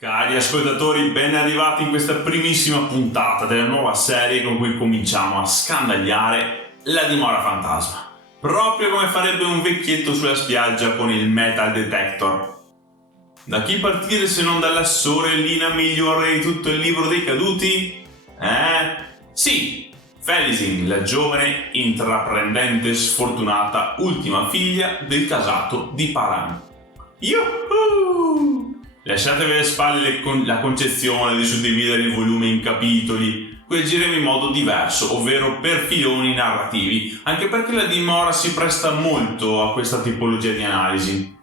Cari ascoltatori, ben arrivati in questa primissima puntata della nuova serie con cui cominciamo a scandagliare la dimora fantasma, proprio come farebbe un vecchietto sulla spiaggia con il metal detector. Da chi partire se non dalla sorellina migliore di tutto il libro dei caduti? Sì, Felisin, la giovane, intraprendente, sfortunata ultima figlia del casato di Paran. Yuhu! Lasciatevi alle spalle la concezione di suddividere il volume in capitoli, cui agiremo in modo diverso, ovvero per filoni narrativi, anche perché la dimora si presta molto a questa tipologia di analisi.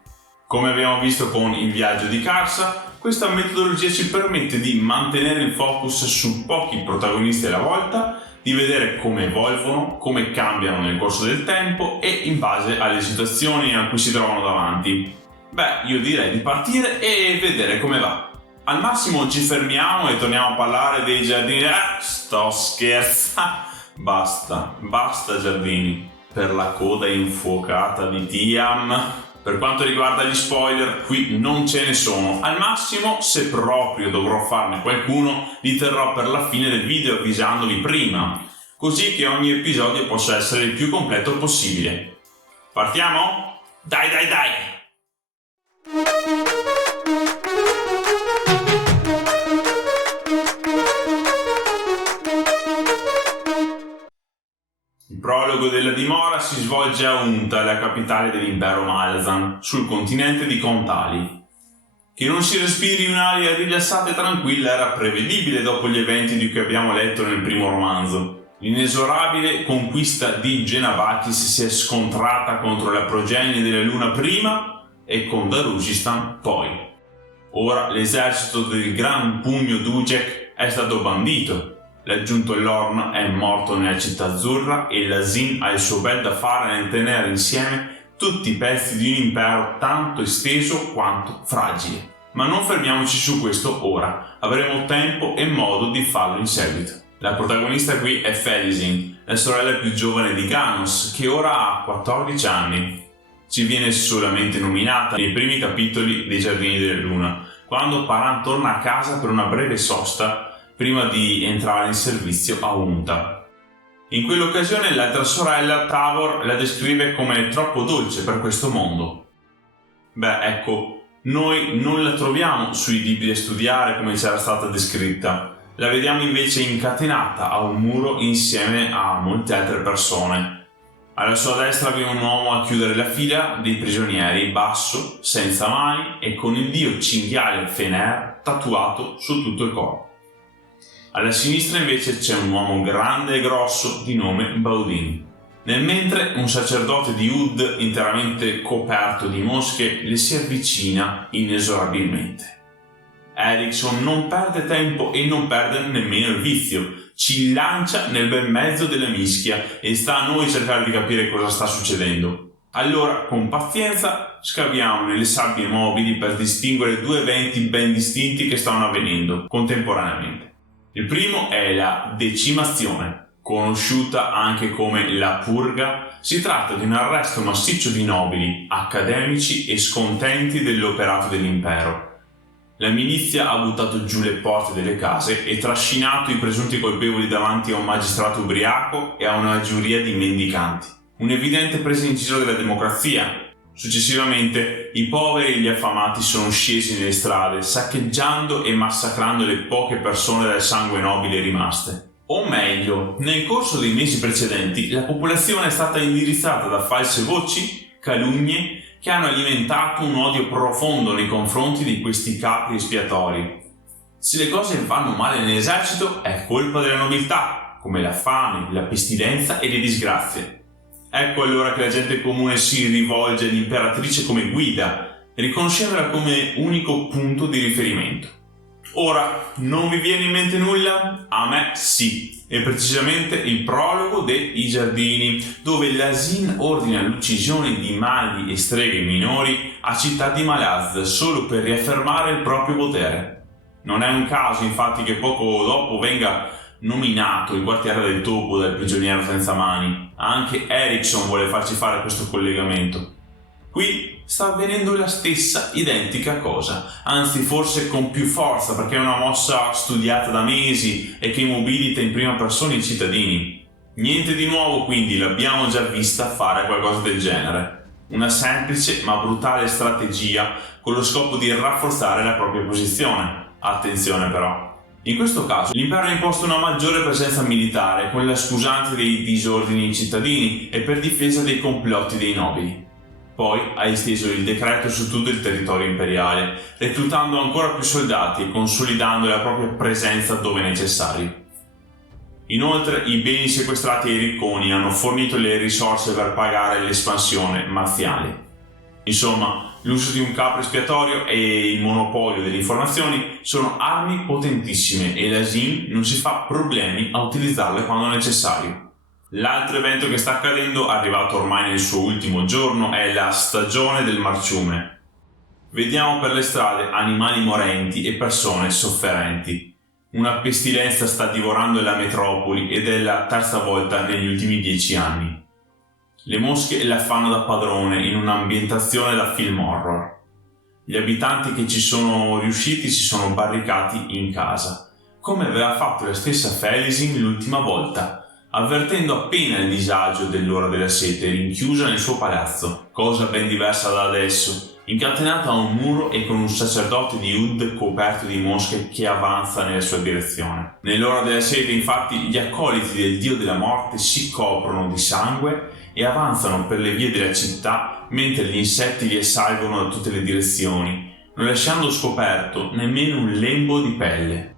Come abbiamo visto con Il viaggio di Karsa, questa metodologia ci permette di mantenere il focus su pochi protagonisti alla volta, di vedere come evolvono, come cambiano nel corso del tempo e in base alle situazioni a cui si trovano davanti. Io direi di partire e vedere come va. Al massimo ci fermiamo e torniamo a parlare dei giardini. Sto scherzando. Basta giardini. Per la coda infuocata di Tiam. Per quanto riguarda gli spoiler, qui non ce ne sono. Al massimo, se proprio dovrò farne qualcuno, li terrò per la fine del video avvisandovi prima, così che ogni episodio possa essere il più completo possibile. Partiamo? Dai! Il prologo della dimora si svolge a Unta, la capitale dell'impero Malazan, sul continente di Kontali. Che non si respiri un'aria rilassata e tranquilla era prevedibile dopo gli eventi di cui abbiamo letto nel primo romanzo. L'inesorabile conquista di Genabakis si è scontrata contro la progenie della luna prima e con Darushistan poi. Ora l'esercito del Gran Pugno Dujek è stato bandito. L'aggiunto Lorn è morto nella città azzurra e l'Azin ha il suo bel da fare nel tenere insieme tutti i pezzi di un impero tanto esteso quanto fragile. Ma non fermiamoci su questo ora, avremo tempo e modo di farlo in seguito. La protagonista qui è Felisin, la sorella più giovane di Ganos, che ora ha 14 anni. Ci viene solamente nominata nei primi capitoli dei Giardini della Luna, quando Paran torna a casa per una breve sosta prima di entrare in servizio a Unta. In quell'occasione l'altra sorella, Tavor, la descrive come troppo dolce per questo mondo. Noi non la troviamo sui libri a studiare come c'era stata descritta, la vediamo invece incatenata a un muro insieme a molte altre persone. Alla sua destra vi è un uomo a chiudere la fila dei prigionieri, basso, senza mani e con il dio cinghiale Fener tatuato su tutto il corpo. Alla sinistra invece c'è un uomo grande e grosso di nome Baudin. Nel mentre un sacerdote di Ud interamente coperto di mosche le si avvicina inesorabilmente. Erickson non perde tempo e non perde nemmeno il vizio, ci lancia nel bel mezzo della mischia e sta a noi cercare di capire cosa sta succedendo. Allora, con pazienza, scaviamo nelle sabbie mobili per distinguere due eventi ben distinti che stanno avvenendo contemporaneamente. Il primo è la decimazione, conosciuta anche come la purga. Si tratta di un arresto massiccio di nobili, accademici e scontenti dell'operato dell'impero. La milizia ha buttato giù le porte delle case e trascinato i presunti colpevoli davanti a un magistrato ubriaco e a una giuria di mendicanti. Un'evidente presa in giro della democrazia. Successivamente, i poveri e gli affamati sono scesi nelle strade, saccheggiando e massacrando le poche persone dal sangue nobile rimaste. O meglio, nel corso dei mesi precedenti, la popolazione è stata indirizzata da false voci, calunnie, che hanno alimentato un odio profondo nei confronti di questi capi espiatori. Se le cose vanno male nell'esercito è colpa della nobiltà, come la fame, la pestilenza e le disgrazie. Ecco allora che la gente comune si rivolge all'imperatrice come guida, riconoscendola come unico punto di riferimento. Ora, non vi viene in mente nulla? A me sì, e precisamente il prologo dei Giardini, dove l'Azin ordina l'uccisione di maghi e streghe minori a città di Malaz solo per riaffermare il proprio potere. Non è un caso infatti che poco dopo venga nominato il quartiere del topo dal prigioniero senza mani. Anche Erickson vuole farci fare questo collegamento. Qui sta avvenendo la stessa identica cosa, anzi forse con più forza perché è una mossa studiata da mesi e che mobilita in prima persona i cittadini. Niente di nuovo quindi, l'abbiamo già vista fare qualcosa del genere. Una semplice ma brutale strategia con lo scopo di rafforzare la propria posizione. Attenzione però. In questo caso l'impero ha imposto una maggiore presenza militare con la scusante dei disordini cittadini e per difesa dei complotti dei nobili. Poi ha esteso il decreto su tutto il territorio imperiale, reclutando ancora più soldati e consolidando la propria presenza dove necessario. Inoltre i beni sequestrati ai ricconi hanno fornito le risorse per pagare l'espansione marziale. Insomma, l'uso di un capo espiatorio e il monopolio delle informazioni sono armi potentissime e la Xin non si fa problemi a utilizzarle quando necessario. L'altro evento che sta accadendo, arrivato ormai nel suo ultimo giorno, è la stagione del marciume. Vediamo per le strade animali morenti e persone sofferenti. Una pestilenza sta divorando la metropoli ed è la terza volta negli ultimi 10 anni. Le mosche la fanno da padrone in un'ambientazione da film horror. Gli abitanti che ci sono riusciti si sono barricati in casa, come aveva fatto la stessa Felisin l'ultima volta, avvertendo appena il disagio dell'ora della sete, rinchiusa nel suo palazzo, cosa ben diversa da adesso, incatenata a un muro e con un sacerdote di Ud coperto di mosche che avanza nella sua direzione. Nell'ora della sete, infatti, gli accoliti del dio della morte si coprono di sangue e avanzano per le vie della città mentre gli insetti li assalgono da tutte le direzioni, non lasciando scoperto nemmeno un lembo di pelle.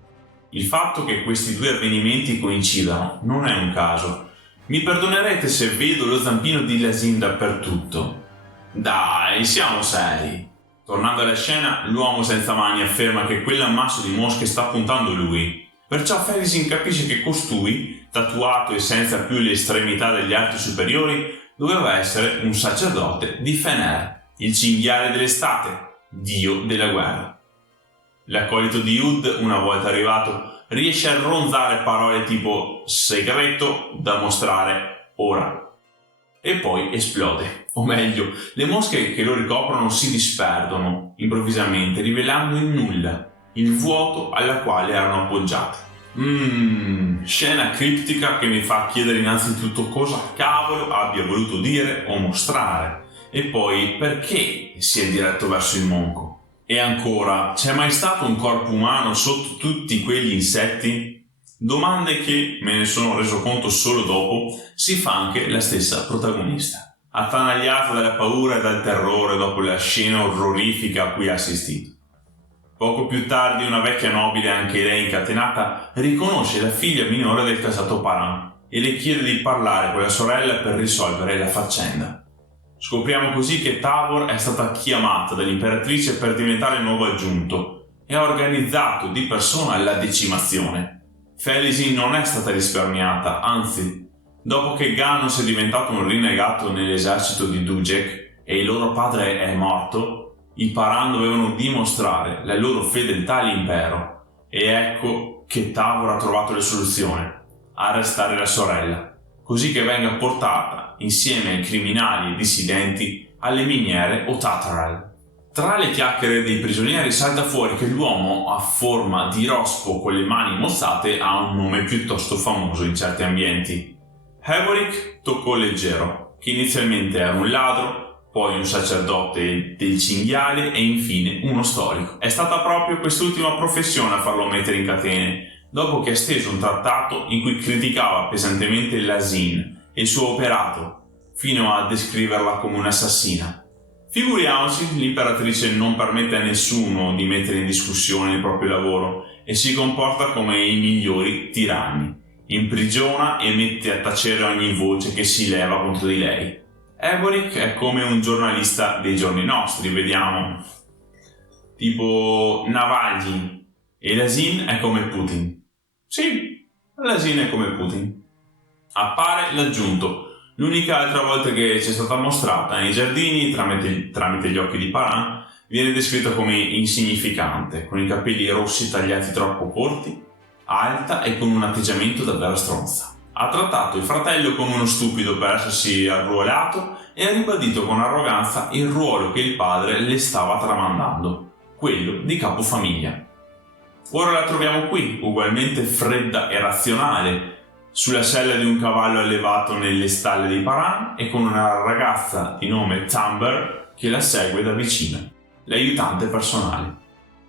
Il fatto che questi due avvenimenti coincidano non è un caso. Mi perdonerete se vedo lo zampino di Lasin dappertutto. Dai, siamo seri. Tornando alla scena, l'uomo senza mani afferma che quell'ammasso di mosche sta puntando lui. Perciò Felisin capisce che costui, tatuato e senza più le estremità degli arti superiori, doveva essere un sacerdote di Fener, il cinghiale dell'estate, dio della guerra. L'accolito di Ud, una volta arrivato, riesce a ronzare parole tipo segreto da mostrare ora. E poi esplode. O meglio, le mosche che lo ricoprono si disperdono improvvisamente, rivelando il nulla, il vuoto alla quale erano appoggiate. Scena criptica che mi fa chiedere innanzitutto cosa cavolo abbia voluto dire o mostrare, e poi perché si è diretto verso il monco. E ancora, c'è mai stato un corpo umano sotto tutti quegli insetti? Domande che, me ne sono reso conto solo dopo, si fa anche la stessa protagonista, attanagliata dalla paura e dal terrore dopo la scena orrorifica a cui ha assistito. Poco più tardi una vecchia nobile, anche lei incatenata, riconosce la figlia minore del casato Paran e le chiede di parlare con la sorella per risolvere la faccenda. Scopriamo così che Tavor è stata chiamata dall'imperatrice per diventare il nuovo aggiunto e ha organizzato di persona la decimazione. Felisin non è stata risparmiata, anzi, dopo che Ganos è diventato un rinnegato nell'esercito di Dujek e il loro padre è morto, i Paran dovevano dimostrare la loro fedeltà all'impero, e ecco che Tavor ha trovato la soluzione: arrestare la sorella, così che venga portata insieme ai criminali e dissidenti alle miniere o Tatarel. Tra le chiacchiere dei prigionieri salta fuori che l'uomo a forma di rospo con le mani mozzate ha un nome piuttosto famoso in certi ambienti. Hevorik toccò leggero, che inizialmente era un ladro, poi un sacerdote del cinghiale e infine uno storico. È stata proprio quest'ultima professione a farlo mettere in catene, dopo che ha steso un trattato in cui criticava pesantemente Lasin e il suo operato, fino a descriverla come un'assassina. Figuriamoci, l'imperatrice non permette a nessuno di mettere in discussione il proprio lavoro e si comporta come i migliori tiranni. Imprigiona e mette a tacere ogni voce che si leva contro di lei. Hevorik è come un giornalista dei giorni nostri, vediamo, tipo Navalny, e Lasin è come Putin. Sì, Lasin è come Putin. Appare l'aggiunto. L'unica altra volta che c'è stata mostrata nei giardini, tramite gli occhi di Paran, viene descritta come insignificante, con i capelli rossi tagliati troppo corti, alta e con un atteggiamento davvero stronza. Ha trattato il fratello come uno stupido per essersi arruolato e ha ribadito con arroganza il ruolo che il padre le stava tramandando, quello di capofamiglia. Ora la troviamo qui, ugualmente fredda e razionale, sulla sella di un cavallo allevato nelle stalle di Paran e con una ragazza di nome Tamber che la segue da vicino, l'aiutante personale.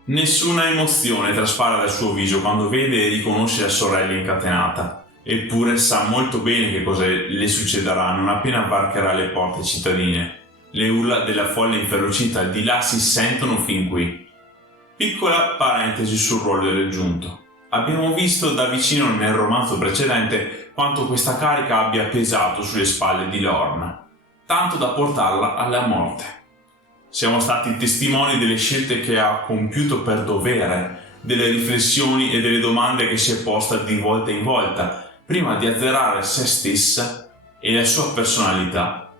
Nessuna emozione traspare dal suo viso quando vede e riconosce la sorella incatenata, eppure sa molto bene che cosa le succederà non appena varcherà le porte cittadine. Le urla della folla inferocita di là si sentono fin qui. Piccola parentesi sul ruolo del giunto. Abbiamo visto da vicino nel romanzo precedente quanto questa carica abbia pesato sulle spalle di Lorna, tanto da portarla alla morte. Siamo stati testimoni delle scelte che ha compiuto per dovere, delle riflessioni e delle domande che si è posta di volta in volta, prima di azzerare se stessa e la sua personalità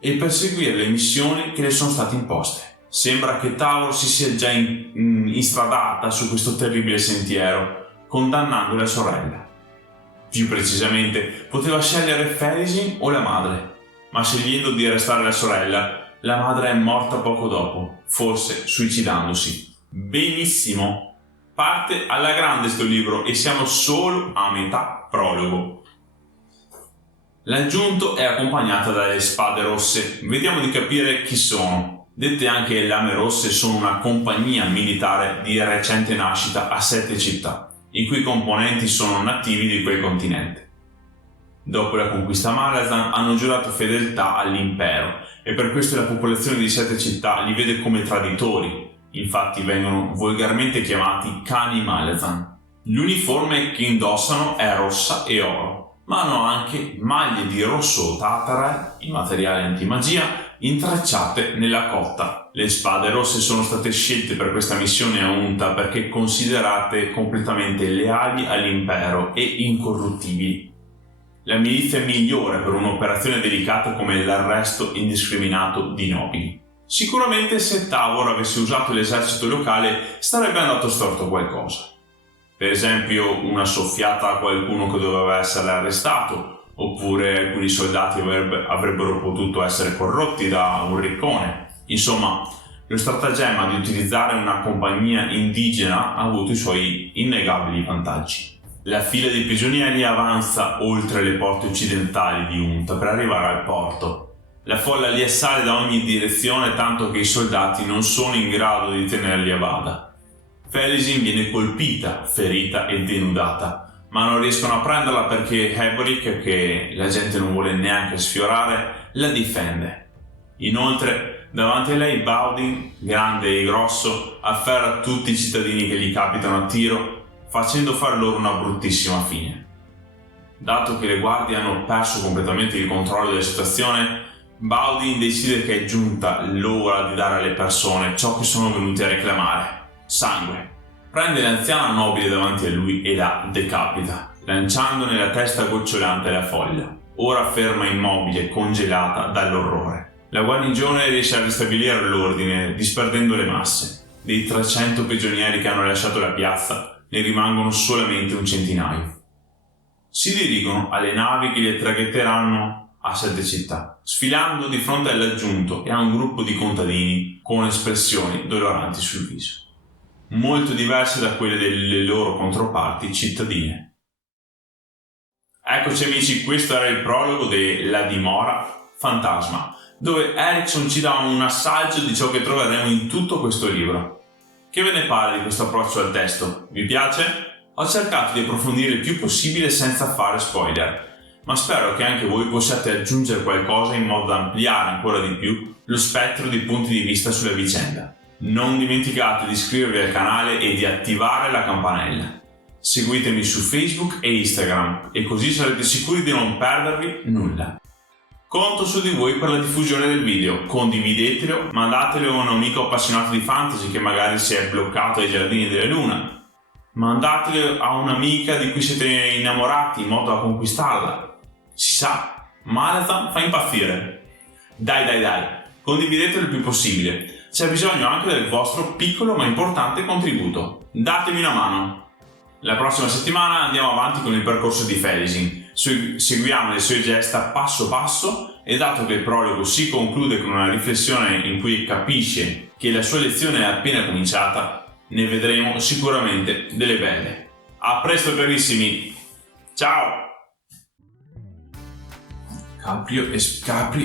e perseguire le missioni che le sono state imposte. Sembra che Tavor si sia già instradata su questo terribile sentiero, condannando la sorella. Più precisamente, poteva scegliere Felisin o la madre, ma scegliendo di arrestare la sorella, la madre è morta poco dopo, forse suicidandosi. Benissimo! Parte alla grande sto libro e siamo solo a metà prologo. L'aggiunto è accompagnata dalle spade rosse. Vediamo di capire chi sono. Dette anche Lame Rosse, sono una compagnia militare di recente nascita a 7 città, i cui componenti sono nativi di quel continente. Dopo la conquista Malazan hanno giurato fedeltà all'impero e per questo la popolazione di 7 città li vede come traditori, infatti vengono volgarmente chiamati cani Malazan. L'uniforme che indossano è rossa e oro, ma hanno anche maglie di rosso tatara, in materiale antimagia, intrecciate nella cotta. Le spade rosse sono state scelte per questa missione a Unta perché considerate completamente leali all'impero e incorruttibili. La milizia migliore per un'operazione delicata come l'arresto indiscriminato di nobili. Sicuramente se Tavor avesse usato l'esercito locale sarebbe andato storto qualcosa. Per esempio una soffiata a qualcuno che doveva essere arrestato, oppure alcuni soldati avrebbero potuto essere corrotti da un riccone. Insomma, lo stratagemma di utilizzare una compagnia indigena ha avuto i suoi innegabili vantaggi. La fila di prigionieri avanza oltre le porte occidentali di Unta per arrivare al porto. La folla li assale da ogni direzione tanto che i soldati non sono in grado di tenerli a bada. Felisin viene colpita, ferita e denudata, ma non riescono a prenderla perché Heboric, che la gente non vuole neanche sfiorare, la difende. Inoltre, davanti a lei Baudin, grande e grosso, afferra tutti i cittadini che gli capitano a tiro, facendo far loro una bruttissima fine. Dato che le guardie hanno perso completamente il controllo della situazione, Baudin decide che è giunta l'ora di dare alle persone ciò che sono venuti a reclamare: sangue. Prende l'anziana nobile davanti a lui e la decapita, lanciandone la testa gocciolante alla foglia, ora ferma immobile, congelata dall'orrore. La guarnigione riesce a ristabilire l'ordine, disperdendo le masse. Dei 300 prigionieri che hanno lasciato la piazza, ne rimangono solamente un centinaio. Si dirigono alle navi che li traghetteranno a 7 città, sfilando di fronte all'aggiunto e a un gruppo di contadini con espressioni doloranti sul viso, molto diverse da quelle delle loro controparti cittadine. Eccoci amici, questo era il prologo della dimora fantasma, dove Erikson ci dà un assaggio di ciò che troveremo in tutto questo libro. Che ve ne pare di questo approccio al testo? Vi piace? Ho cercato di approfondire il più possibile senza fare spoiler, ma spero che anche voi possiate aggiungere qualcosa in modo da ampliare ancora di più lo spettro di punti di vista sulla vicenda. Non dimenticate di iscrivervi al canale e di attivare la campanella. Seguitemi su Facebook e Instagram e così sarete sicuri di non perdervi nulla. Conto su di voi per la diffusione del video, condividetelo, mandatelo a un amico appassionato di fantasy che magari si è bloccato ai giardini della luna, mandatelo a un'amica di cui siete innamorati in modo da conquistarla. Si sa, Malazan fa impazzire. Dai, condividetelo il più possibile, c'è bisogno anche del vostro piccolo ma importante contributo. Datemi una mano. La prossima settimana andiamo avanti con il percorso di Felisin. seguiamo le sue gesta passo passo, e dato che il prologo si conclude con una riflessione in cui capisce che la sua lezione è appena cominciata, ne vedremo sicuramente delle belle. A presto carissimi, ciao! Capri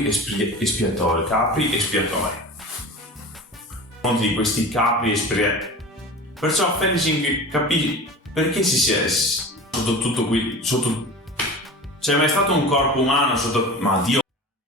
espiatori. Di questi capri espiatori. Perciò Fennec capisce perché si è sotto tutto qui, sotto. C'è mai stato un corpo umano sotto. Ma Dio